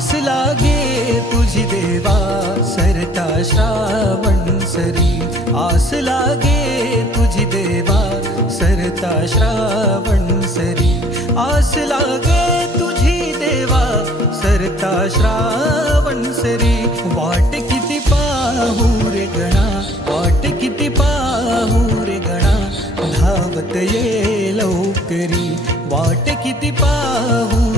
आस लागे तुझी देवा सरता श्रावण सरी, आस लागे तुझी देवा सरता श्रावण सरी, आस लागे तुझी देवा सरता श्रावण सरी. वाट किती पाहू रे गणा, वाट किती पाहू रे गणा, धावत ये लवकरी. वाट किती पाहू